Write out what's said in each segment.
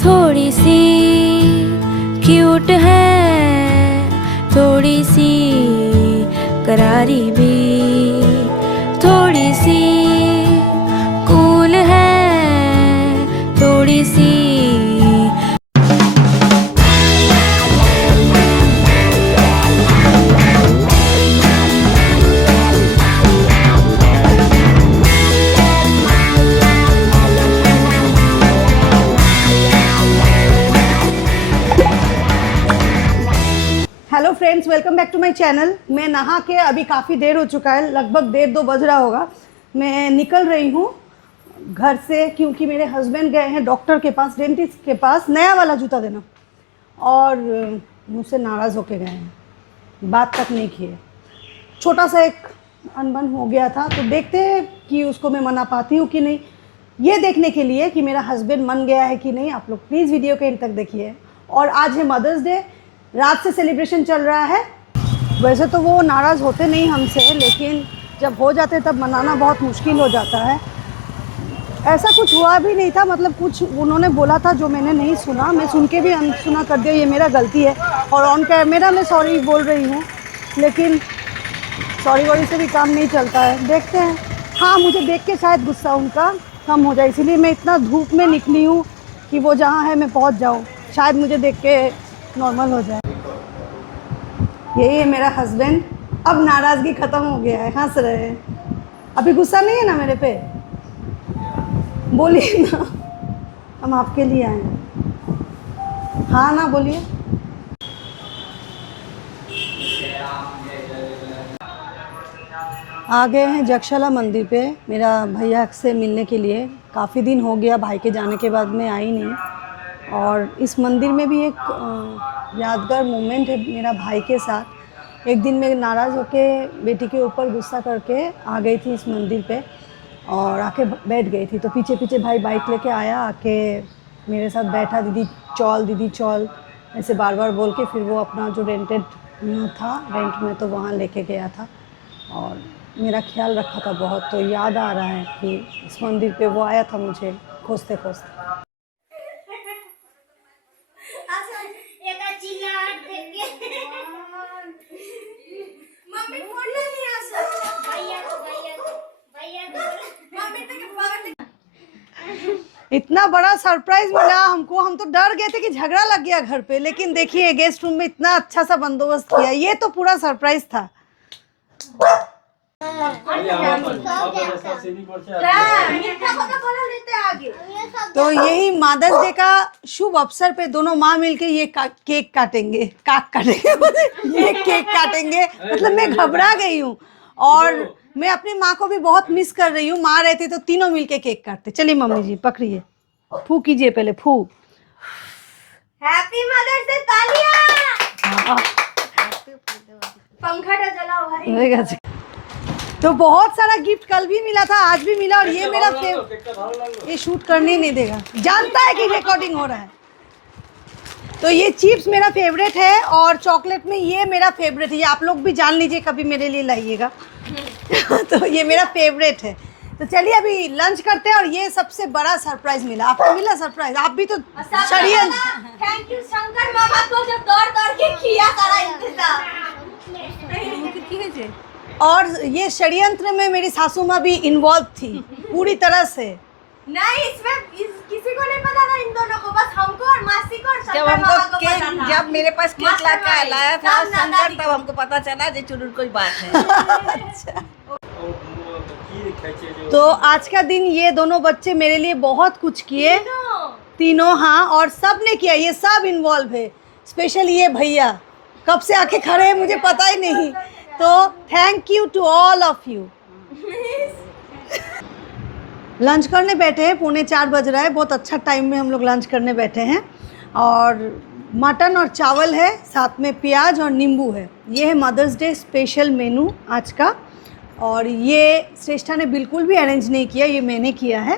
थोड़ी सी क्यूट है, थोड़ी सी करारी भी, थोड़ी सी कूल है, थोड़ी सी। Hello friends, welcome back to my channel. मैं नहा के अभी काफ़ी देर हो चुका है, लगभग 1:30-2 बज रहा होगा। मैं निकल रही हूँ घर से क्योंकि मेरे हस्बैंड गए हैं डॉक्टर के पास, डेंटिस्ट के पास, नया वाला जूता देना, और मुझसे नाराज़ होके गए हैं, बात तक नहीं किए। छोटा सा एक अनबन हो गया था, तो देखते हैं कि उसको मैं मना पाती हूँ कि नहीं। ये देखने के लिए कि मेरा हस्बैंड मान गया है कि नहीं, आप लोग प्लीज़ वीडियो के एंड तक देखिए। और आज है मदर्स डे, रात से सेलिब्रेशन चल रहा है। वैसे तो वो नाराज़ होते नहीं हमसे, लेकिन जब हो जाते तब मनाना बहुत मुश्किल हो जाता है। ऐसा कुछ हुआ भी नहीं था, मतलब कुछ उन्होंने बोला था जो मैंने नहीं सुना, मैं सुन के भी अनसुना कर दिया, ये मेरा गलती है। और ऑन कैमरा मैं सॉरी बोल रही हूँ, लेकिन सॉरी वॉरी से भी काम नहीं चलता है। देखते हैं। हाँ, मुझे देख के शायद गुस्सा उनका कम हो जाए, इसीलिए मैं इतना धूप में निकली हूँ कि वो जहाँ है मैं पहुँच जाऊँ, शायद मुझे देख के नॉर्मल हो जाए। यही है मेरा हस्बैंड। अब नाराज़गी ख़त्म हो गया है, हंस रहे हैं। अभी गुस्सा नहीं है ना मेरे पे? बोलिए ना, हम आपके लिए आए हैं। हाँ ना, बोलिए। आ गए हैं जगशाला मंदिर पे मेरा भैया से मिलने के लिए। काफ़ी दिन हो गया, भाई के जाने के बाद मैं आई नहीं। और इस मंदिर में भी एक यादगार मोमेंट है मेरा भाई के साथ। एक दिन मैं नाराज़ होके बेटी के ऊपर गुस्सा करके आ गई थी इस मंदिर पे, और आके बैठ गई थी। तो पीछे पीछे भाई बाइक लेके आया, आके मेरे साथ बैठा, दीदी चौल ऐसे बार बार बोल के, फिर वो अपना जो रेंटेड था, रेंट में, तो वहाँ लेके गया था और मेरा ख्याल रखा था बहुत। तो याद आ रहा है कि इस मंदिर पे वो आया था मुझे खोजते खोजते। इतना बड़ा सरप्राइज मिला हमको, हम तो डर गए थे कि झगड़ा लग गया घर पे, लेकिन देखिए गेस्ट रूम में इतना अच्छा सा बंदोबस्त किया। ये तो पूरा सरप्राइज था। तो यही मदर्स डे का शुभ अवसर पे दोनों माँ मिलके ये केक काटेंगे, ये केक काटेंगे। मतलब मैं घबरा गई हूँ और मैं अपनी माँ को भी बहुत मिस कर रही हूँ। माँ रहती तो तीनों मिलके केक काटते। चलिए मम्मी जी, पकड़िए, फू कीजिए पहले, फू। हैप्पी मदर्स डे, तालियां। पंखा जलाओ भाई। तो बहुत सारा गिफ्ट कल भी मिला था, आज भी मिला, और ये मेरा ये शूट करने नहीं देगा, जानता है कि रिकॉर्डिंग हो रहा है। तो ये चिप्स मेरा फेवरेट है, और चॉकलेट में ये मेरा फेवरेट है। ये आप लोग भी जान लीजिए, कभी मेरे लिए लाइएगा। तो ये मेरा फेवरेट है। तो चलिए अभी लंच करते हैं। और ये सबसे बड़ा सरप्राइज मिला आपको, मिला सरप्राइज। आप भी तो षड्यंत्र। थैंक यू शंकर मामा को जो दौड़ दौड़ के किया सारा इंतजाम। और ये षड्यंत्र में मेरी सासू माँ भी इन्वॉल्व थी पूरी तरह से। नहीं, किसी को नहीं पता था, इन दोनों को, बस हमको और मासी को और शंकर मामा को पता था। जब मेरे पास केक लाया था शंकर, तब हमको पता चला जो जरूर कोई बात है। अच्छा। तो आज का दिन ये दोनों बच्चे मेरे लिए बहुत कुछ किए, तीनों। हाँ, और सब ने किया, ये सब इन्वॉल्व है। स्पेशल ये भैया कब से आके खड़े हैं मुझे पता ही नहीं। तो thank you to all of you. Lunch करने बैठे हैं, 3:45 बज रहा है। बहुत अच्छा टाइम में हम लोग लंच करने बैठे हैं। और मटन और चावल है, साथ में प्याज और नींबू है। ये है मदर्स डे स्पेशल मेनू आज का। और ये श्रेष्ठा ने बिल्कुल भी अरेंज नहीं किया, ये मैंने किया है।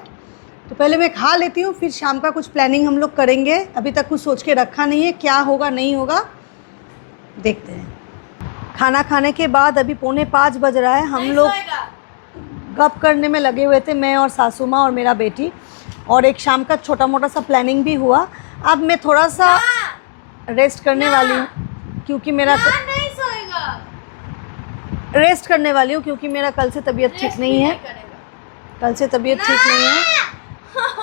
तो पहले मैं खा लेती हूँ, फिर शाम का कुछ प्लानिंग हम लोग करेंगे। अभी तक कुछ सोच के रखा नहीं है, क्या होगा नहीं होगा देखते हैं। खाना खाने के बाद अभी 4:45 बज रहा है। हम लोग गप करने में लगे हुए थे, मैं और सासू माँ और मेरा बेटी। और एक शाम का छोटा मोटा सा प्लानिंग भी हुआ। अब मैं थोड़ा सा रेस्ट करने वाली हूँ क्योंकि मेरा नहीं सोएगा, रेस्ट करने वाली हूँ क्योंकि मेरा कल से तबीयत ठीक नहीं है। कल से तबीयत ठीक नहीं है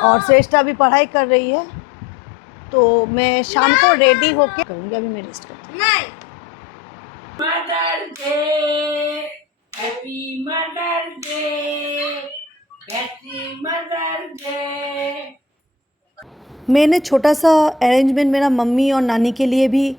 और श्रेष्ठा भी पढ़ाई कर रही है, तो मैं शाम को रेडी होके करूँगी। अभी मैं रेस्ट करती हूँ। नहीं Mother's Day, Happy Mother's Day, Happy Mother's Day. मैंने छोटा सा अरेंजमेंट मेरा मम्मी और नानी के लिए भी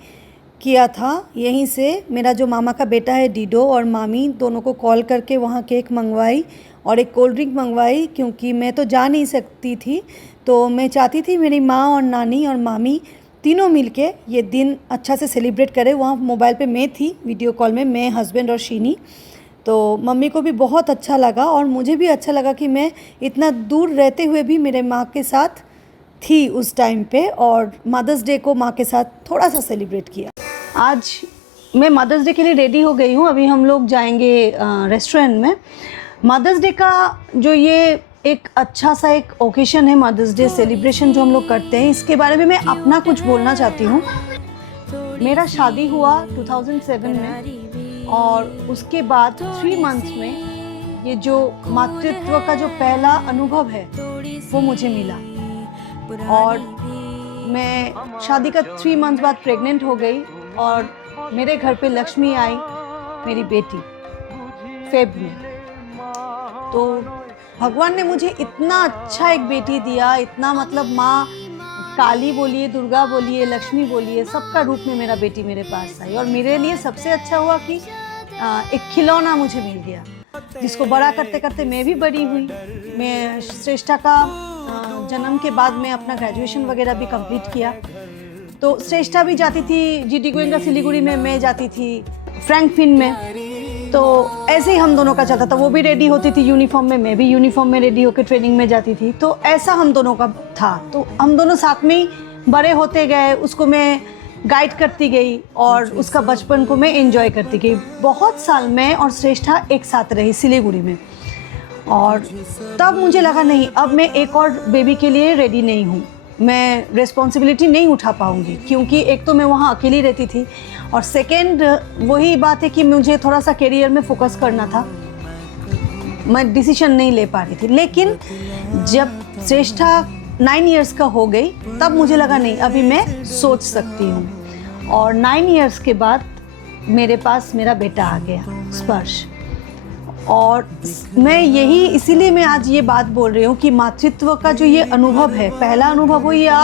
किया था। यहीं से मेरा जो मामा का बेटा है डीडो और मामी दोनों को कॉल करके वहाँ केक मंगवाई और एक कोल्ड ड्रिंक मंगवाई, क्योंकि मैं तो जा नहीं सकती थी। तो मैं चाहती थी मेरी माँ और नानी और मामी तीनों मिलके ये दिन अच्छा से सेलिब्रेट करें। वहाँ मोबाइल पे मैं थी वीडियो कॉल में, मैं, हस्बैंड और शीनी। तो मम्मी को भी बहुत अच्छा लगा और मुझे भी अच्छा लगा कि मैं इतना दूर रहते हुए भी मेरे माँ के साथ थी उस टाइम पे और मदर्स डे को माँ के साथ थोड़ा सा सेलिब्रेट किया। आज मैं मदर्स डे के लिए रेडी हो गई हूँ। अभी हम लोग जाएंगे रेस्टोरेंट में। मदर्स डे का जो ये एक अच्छा सा एक ओकेशन है, मदर्स डे सेलिब्रेशन जो हम लोग करते हैं, इसके बारे में मैं अपना कुछ बोलना चाहती हूँ। मेरा शादी हुआ 2007 में और उसके बाद 3 मंथ्स में ये जो मातृत्व का जो पहला अनुभव है वो मुझे मिला। और मैं शादी का 3 मंथ बाद प्रेग्नेंट हो गई और मेरे घर पे लक्ष्मी आई, मेरी बेटी, फेब में। तो भगवान ने मुझे इतना अच्छा एक बेटी दिया, इतना मतलब माँ काली बोलिए, दुर्गा बोलिए, लक्ष्मी बोलिए, सबका रूप में मेरा बेटी मेरे पास आई। और मेरे लिए सबसे अच्छा हुआ कि एक खिलौना मुझे मिल गया, जिसको बड़ा करते करते मैं भी बड़ी हुई। मैं श्रेष्ठा का जन्म के बाद मैं अपना ग्रेजुएशन वगैरह भी कंप्लीट किया। तो श्रेष्ठा भी जाती थी जीडी गोयनका सिलीगुड़ी में, मैं जाती थी फ्रैंकफिन में। तो ऐसे ही हम दोनों का चलता था। वो भी रेडी होती थी यूनिफॉर्म में, मैं भी यूनिफॉर्म में रेडी होकर ट्रेनिंग में जाती थी। तो ऐसा हम दोनों का था। तो हम दोनों साथ में ही बड़े होते गए, उसको मैं गाइड करती गई और उसका बचपन को मैं एंजॉय करती गई। बहुत साल मैं और श्रेष्ठा एक साथ रही सिलीगुड़ी में। और तब मुझे लगा नहीं, अब मैं एक और बेबी के लिए रेडी नहीं हूँ, मैं रिस्पॉन्सिबिलिटी नहीं उठा पाऊँगी, क्योंकि एक तो मैं वहाँ अकेली रहती थी और सेकेंड वही बात है कि मुझे थोड़ा सा करियर में फोकस करना था, मैं डिसीजन नहीं ले पा रही थी। लेकिन जब श्रेष्ठा 9 इयर्स का हो गई तब मुझे लगा नहीं, अभी मैं सोच सकती हूँ। और 9 इयर्स के बाद मेरे पास मेरा बेटा आ गया, स्पर्श। और मैं यही इसीलिए मैं आज ये बात बोल रही हूँ कि मातृत्व का जो ये अनुभव है, पहला अनुभव हो या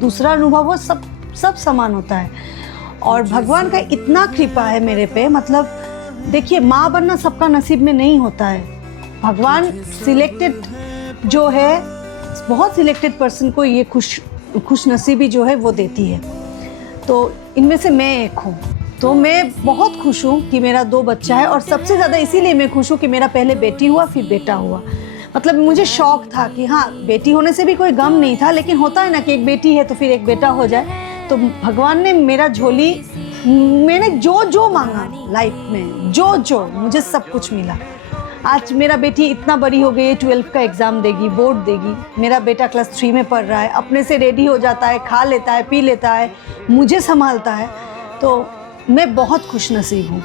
दूसरा अनुभव हो, सब समान होता है। और भगवान का इतना कृपा है मेरे पे, मतलब देखिए, माँ बनना सबका नसीब में नहीं होता है। भगवान सिलेक्टेड जो है, बहुत सिलेक्टेड पर्सन को ये खुश नसीबी जो है वो देती है। तो इनमें से मैं एक हूँ। तो मैं बहुत खुश हूँ कि मेरा 2 बच्चा है। और सबसे ज़्यादा इसीलिए मैं खुश हूँ कि मेरा पहले बेटी हुआ फिर बेटा हुआ। मतलब मुझे शौक था कि हाँ, बेटी होने से भी कोई गम नहीं था, लेकिन होता है ना कि एक बेटी है तो फिर एक बेटा हो जाए। तो भगवान ने मेरा झोली, मैंने जो मांगा लाइफ में, जो मुझे सब कुछ मिला। आज मेरा बेटी इतना बड़ी हो गई है, 12th का एग्ज़ाम देगी, बोर्ड देगी। मेरा बेटा क्लास 3 में पढ़ रहा है, अपने से रेडी हो जाता है, खा लेता है, पी लेता है, मुझे संभालता है। तो मैं बहुत खुश नसीब हूँ।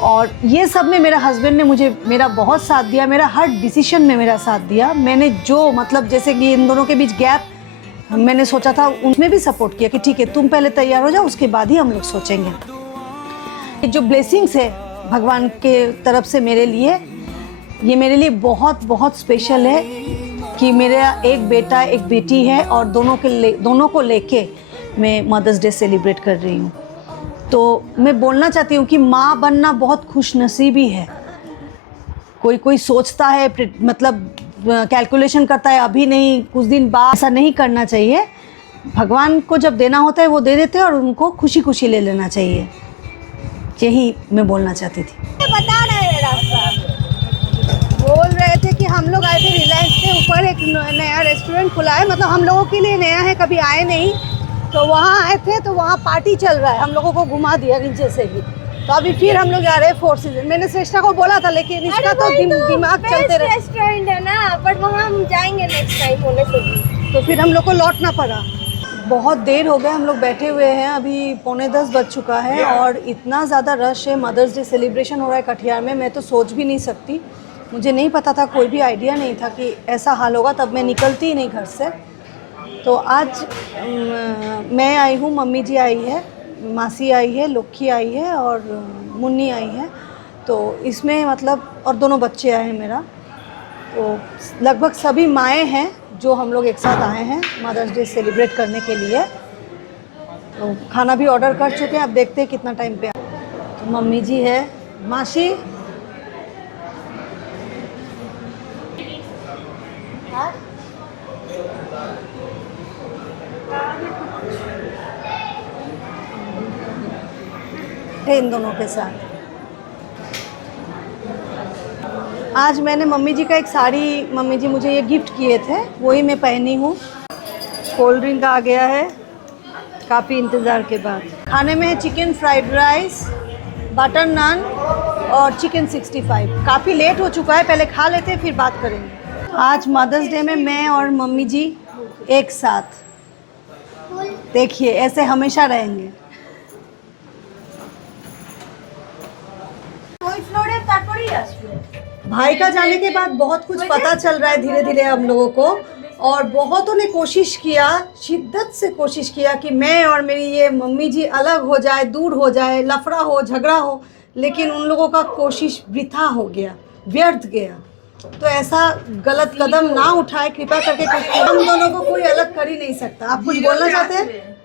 और ये सब में मेरा हस्बैंड ने मुझे मेरा बहुत साथ दिया, मेरा हर डिसीजन में मेरा साथ दिया। मैंने जो मतलब जैसे कि इन दोनों के बीच गैप मैंने सोचा था, उनमें भी सपोर्ट किया कि ठीक है, तुम पहले तैयार हो जाओ, उसके बाद ही हम लोग सोचेंगे। जो ब्लेसिंग्स है भगवान के तरफ से मेरे लिए, ये मेरे लिए बहुत बहुत स्पेशल है कि मेरा एक बेटा एक बेटी है और दोनों को लेके मैं मदर्स डे सेलिब्रेट कर रही हूँ। तो मैं बोलना चाहती हूँ कि माँ बनना बहुत खुश नसीबी है। कोई सोचता है, मतलब कैलकुलेशन करता है, अभी नहीं कुछ दिन बाद, ऐसा नहीं करना चाहिए। भगवान को जब देना होता है वो दे देते हैं और उनको खुशी खुशी ले लेना चाहिए। यही मैं बोलना चाहती थी। बता रहे हैं रास्ता। बोल रहे थे कि हम लोग आए थे रिलायंस के ऊपर, एक नया रेस्टोरेंट खुला है, मतलब हम लोगों के लिए नया है, कभी आए नहीं। तो वहाँ आए थे, तो वहाँ पार्टी चल रहा है, हम लोगों को घुमा दिया नीचे से ही। तो अभी फिर हम लोग जा रहे हैं 4 सीजन। मैंने श्रेष्ठा को बोला था, लेकिन इसका तो दिमाग चलते रहे। रेस्टोरेंट है ना, बट वहाँ हम जाएंगे नेक्स्ट टाइम होने से भी। तो फिर हम लोग को लौटना पड़ा। बहुत देर हो गया हम लोग बैठे हुए हैं, अभी 9:45 बज चुका है और इतना ज़्यादा रश है। मदर्स डे सेलिब्रेशन हो रहा है कटिहार में, मैं तो सोच भी नहीं सकती, मुझे नहीं पता था, कोई भी आइडिया नहीं था कि ऐसा हाल होगा, तब मैं निकलती ही नहीं घर से। तो आज मैं आई हूँ, मम्मी जी आई है, मासी आई है, लोक्की आई है और मुन्नी आई है। तो इसमें मतलब और दोनों बच्चे आए हैं मेरा, तो लगभग सभी माएँ हैं जो हम लोग एक साथ आए हैं मदर्स डे सेलिब्रेट करने के लिए। तो खाना भी ऑर्डर कर चुके हैं, अब देखते हैं कितना टाइम पे। तो मम्मी जी है, मासी इन दोनों के साथ। आज मैंने मम्मी जी का एक साड़ी, मम्मी जी मुझे ये गिफ्ट किए थे, वही मैं पहनी हूँ। कोल्ड ड्रिंक आ गया है काफ़ी इंतज़ार के बाद। खाने में है चिकन फ्राइड राइस, बटर नान और चिकन 65। काफ़ी लेट हो चुका है, पहले खा लेते हैं फिर बात करेंगे। आज मदर्स डे में मैं और मम्मी जी एक साथ, देखिए ऐसे हमेशा रहेंगे। भाई का जाने के बाद बहुत कुछ पता चल रहा है धीरे धीरे हम लोगों को, और बहुतों ने कोशिश किया, शिद्दत से कोशिश किया कि मैं और मेरी ये मम्मी जी अलग हो जाए, दूर हो जाए, लफड़ा हो, झगड़ा हो, लेकिन उन लोगों का कोशिश वृथा हो गया, व्यर्थ गया। तो ऐसा गलत कदम ना उठाए कृपया करके, हम दोनों को कोई अलग कर ही नहीं सकता। आप कुछ बोलना चाहते हैं?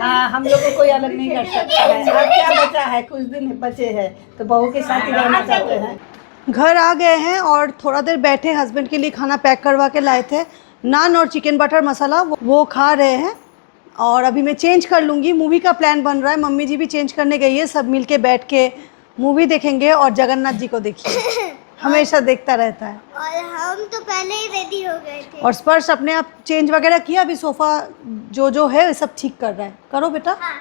हाँ, हम लोग को कोई अलग नहीं कर सकता है। अब क्या बचा है, कुछ दिन बचे हैं तो बहू के साथ ही रहना चाहते हैं। घर आ गए हैं और थोड़ा देर बैठे, हस्बैंड के लिए खाना पैक करवा के लाए थे, नान और चिकन बटर मसाला, वो खा रहे हैं। और अभी मैं चेंज कर लूँगी, मूवी का प्लान बन रहा है, मम्मी जी भी चेंज करने गई है, सब मिल के बैठ के मूवी देखेंगे। और जगन्नाथ जी को देखिए, हमेशा देखता रहता है। और हम तो पहले ही रेडी हो गए थे। और स्पर्श अपने आप चेंज वगैरह किया, अभी सोफ़ा जो है सब ठीक कर रहा है। करो बेटा, हाँ।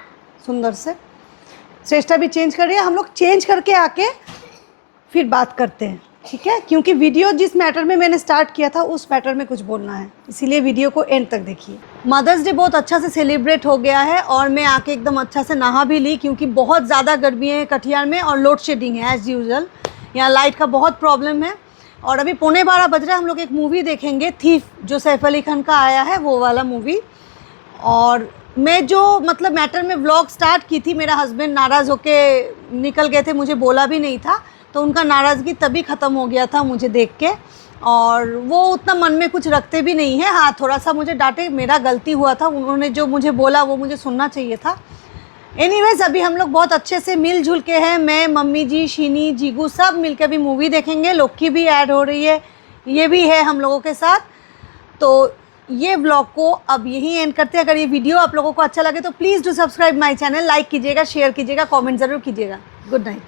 सुंदर से। श्रेष्ठा भी चेंज कर रही है, हम लोग चेंज करके आके फिर बात करते हैं, ठीक है? क्योंकि वीडियो जिस मैटर में मैंने स्टार्ट किया था उस मैटर में कुछ बोलना है, इसीलिए वीडियो को एंड तक देखिए। मदर्स डे बहुत अच्छा से सेलिब्रेट हो गया है और मैं आके एकदम अच्छा से नहा भी ली, क्योंकि बहुत ज़्यादा गर्मी है कटिहार में और लोड शेडिंग है एज़ यूजुअल। यहाँ लाइट का बहुत प्रॉब्लम है। और अभी 11:15 बज रहा है, हम लोग एक मूवी देखेंगे, थीफ, जो सैफ अली खान का आया है, वो वाला मूवी। और मैं जो मतलब मैटर में व्लॉग स्टार्ट की थी, मेरा हस्बैंड नाराज़ होके निकल गए थे, मुझे बोला भी नहीं था, तो उनका नाराज़गी तभी ख़त्म हो गया था मुझे देख के। और वो उतना मन में कुछ रखते भी नहीं है। हाँ, थोड़ा सा मुझे डांटे, मेरा गलती हुआ था, उन्होंने जो मुझे बोला वो मुझे सुनना चाहिए था। एनीवेज, अभी हम लोग बहुत अच्छे से मिलजुल के हैं, मैं, मम्मी जी, शीनी, जीगू सब मिल के अभी मूवी देखेंगे। लोक्की भी ऐड हो रही है, ये भी है हम लोगों के साथ। तो ये व्लॉग को अब यहीं एंड करते हैं। अगर ये वीडियो आप लोगों को अच्छा लगे तो please do subscribe my channel, like कीजिएगा, शेयर कीजिएगा, कॉमेंट ज़रूर कीजिएगा। Good night.